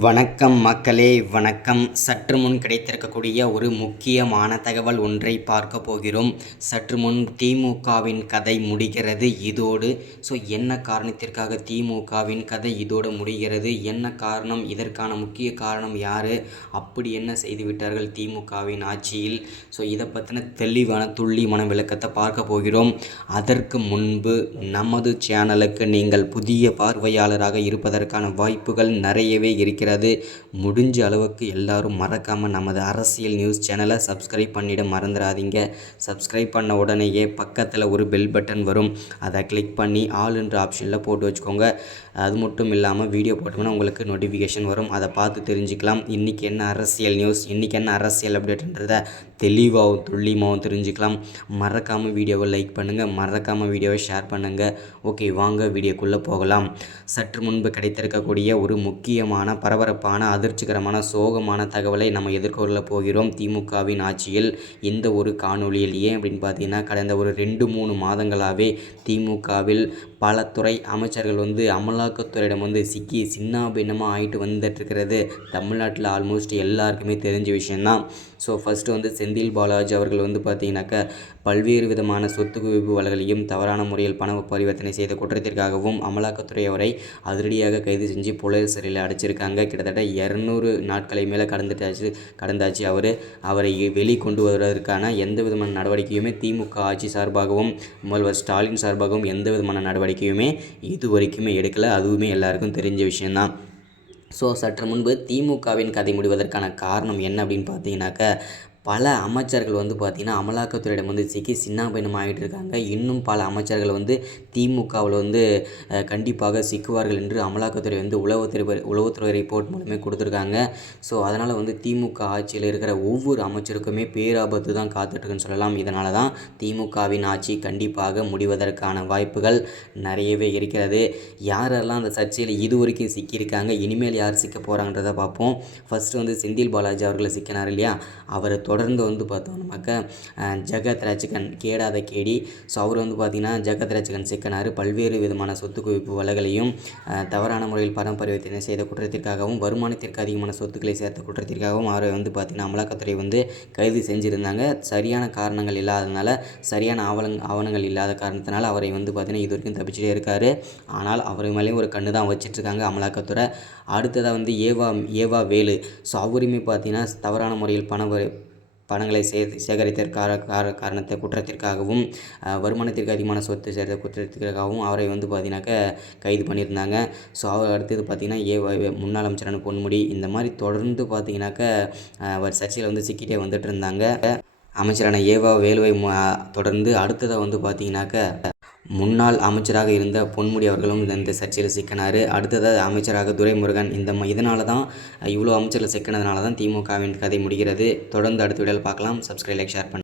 வணக்கம் மக்களே, வணக்கம். சற்று முன் கிடைத்திருக்கக்கூடிய ஒரு முக்கியமான தகவல் ஒன்றை பார்க்க போகிறோம். சற்று முன் திமுகவின் கதை முடிகிறது இதோடு. என்ன காரணத்திற்காக திமுகவின் கதை இதோடு முடிகிறது, என்ன காரணம், இதற்கான முக்கிய காரணம் யார், அப்படி என்ன செய்துவிட்டார்கள் திமுகவின் ஆட்சியில், இதை பற்றின தெளிவான துல்லியமான விளக்கத்தை பார்க்க போகிறோம். அதற்கு முன்பு நமது சேனலுக்கு நீங்கள் புதிய பார்வையாளராக இருப்பதற்கான வாய்ப்புகள் நிறையவே இருக்கிறது. முடிஞ்ச அளவுக்கு எல்லாரும் மறக்காமல் நமது அரசியல் நியூஸ் சேனலை சப்ஸ்கிரைப் பண்ணிட மறந்துடாதீங்க. சப்ஸ்கிரைப் பண்ண உடனேயே பக்கத்தில் ஒரு பெல் பட்டன் வரும், அதை கிளிக் பண்ணி ஆல் என்ற ஆப்ஷனில் போட்டு வச்சுக்கோங்க. அது மட்டும் இல்லாமல் வீடியோ போட்டோம்னா உங்களுக்கு நோட்டிஃபிகேஷன் வரும், அதை பார்த்து தெரிஞ்சுக்கலாம். இன்றைக்கி என்ன அரசியல் நியூஸ், இன்றைக்கி என்ன அரசியல் அப்டேட்ன்றதை தெளிவாகவும் துல்லியமாகவும் தெரிஞ்சுக்கலாம். மறக்காமல் வீடியோவை லைக் பண்ணுங்கள், மறக்காமல் வீடியோவை ஷேர் பண்ணுங்கள். ஓகே, வாங்க வீடியோக்குள்ளே போகலாம். சற்று முன்பு கிடைத்திருக்கக்கூடிய ஒரு முக்கியமான பரபரப்பான அதிர்ச்சிகரமான சோகமான தகவலை நம்ம எதிர்கொள்ள போகிறோம். திமுகவின் ஆட்சியில் இந்த ஒரு காணொலியில் ஏன் அப்படின்னு பார்த்தீங்கன்னா, கடந்த ஒரு 2-3 மாதங்களாகவே திமுகவில் பல துறை அமைச்சர்கள் அமலாக்கத்துறையிடம் சிக்கி சின்னாபின்னமாக ஆகிட்டு வந்துட்டுருக்கிறது தமிழ்நாட்டில் ஆல்மோஸ்ட் எல்லாருக்குமே தெரிஞ்ச விஷயந்தான். ஃபஸ்ட்டு செந்தில் பாலாஜி அவர்கள் பார்த்தீங்கன்னாக்கா பல்வேறு விதமான சொத்து குவிப்பு வழக்குகளையும் தவறான முறையில் பண பரிவர்த்தனை செய்த குற்றத்திற்காகவும் அமலாக்கத்துறை அவரை அதிரடியாக கைது செஞ்சு புழல் சிறையில் அடைச்சிருக்காங்க. கிட்டத்தட்ட 200 நாட்களை மேலே கடந்தாச்சு. அவரை வெளிக்கொண்டு வருவதற்கான எந்த விதமான நடவடிக்கையுமே திமுக ஆட்சி சார்பாகவும் முதல்வர் ஸ்டாலின் சார்பாகவும் எந்த விதமான நடவடிக்கையுமே இது வரைக்குமே எடுக்கலை. அதுவுமே எல்லாருக்கும் தெரிஞ்ச விஷயந்தான். சற்று முன்பு திமுகவின் கதை முடிவதற்கான காரணம் என்ன அப்படின்னு பார்த்தீங்கன்னாக்கா, பல அமைச்சர்கள் பார்த்திங்கன்னா அமலாக்கத்துறையிடம் சிக்கி சின்னாபின்னமாக ஆகிட்டு இருக்காங்க. இன்னும் பல அமைச்சர்கள் திமுகவில் கண்டிப்பாக சிக்குவார்கள் என்று அமலாக்கத்துறை உளவுத்துறை ரிப்போர்ட் மூலமே கொடுத்துருக்காங்க. அதனால் திமுக ஆட்சியில் இருக்கிற ஒவ்வொரு அமைச்சருக்குமே பேராபத்து தான் காத்துட்ருக்குன்னு சொல்லலாம். இதனால தான் திமுகவின் ஆட்சி கண்டிப்பாக முடிவதற்கான வாய்ப்புகள் நிறையவே இருக்கிறது. யாரெல்லாம் அந்த சர்ச்சையில் இதுவரைக்கும் சிக்கியிருக்காங்க, இனிமேல் யார் சிக்க போகிறாங்கன்றதை பார்ப்போம். ஃபஸ்ட்டு செந்தில் பாலாஜி அவர்களை சிக்கினார் இல்லையா, அவர் தொடர்ந்து பார்த்தோம்னாக்கா ஜெகத் ரட்சகன் கேடாத கேடி. அவர் பார்த்திங்கன்னா ஜெகத் ரட்சகன் சிக்கனார். பல்வேறு விதமான சொத்து குவிப்பு வழக்குகளையும் தவறான முறையில் பண பரிவர்த்தனை செய்த குற்றத்திற்காகவும் வருமானத்திற்கு அதிகமான சொத்துக்களை சேர்த்த குற்றத்திற்காகவும் அவரை பார்த்திங்கன்னா அமலாக்கத்துறை கைது செஞ்சுருந்தாங்க. சரியான காரணங்கள் இல்லாததுனால, சரியான ஆவணங்கள் இல்லாத காரணத்தினால அவரை பார்த்திங்கன்னா இது வரைக்கும் தப்பிச்சுட்டே இருக்கார். ஆனால் அவர் மேலேயும் ஒரு கண்ணு தான் வச்சிட்ருக்காங்க அமலாக்கத்துறை. அடுத்ததாக ஏவா வேலு. அவருமே பார்த்திங்கன்னா தவறான முறையில் பணங்களை சேகரித்த காரணத்தை குற்றத்திற்காகவும் வருமானத்திற்கு அதிகமான சொத்து சேர்த்த குற்றத்திற்காகவும் அவரை பார்த்திங்கனாக்கா கைது பண்ணியிருந்தாங்க. அவர் அடுத்தது பார்த்திங்கன்னா முன்னாள் அமைச்சரான பொன்முடி. இந்த மாதிரி தொடர்ந்து பார்த்திங்கனாக்கா அவர் சர்ச்சையில் சிக்கிட்டே வந்துட்டு இருந்தாங்க. அமைச்சரான ஏவா வேலுவை தொடர்ந்து அடுத்ததாக பார்த்திங்கனாக்கா முன்னாள் அமைச்சராக இருந்த பொன்முடி அவர்களும் இந்த சர்ச்சையில் சிக்கினார். அடுத்ததாக அமைச்சராக துரைமுருகன். இதனால தான் இவ்வளோ அமைச்சர்கள் சிக்கினதுனால தான் திமுகவின் கதை முடிகிறது. தொடர்ந்து அடுத்த வீடியோவில் பார்க்கலாம். சப்ஸ்கிரைப், லைக், ஷேர் பண்ணுங்கள்.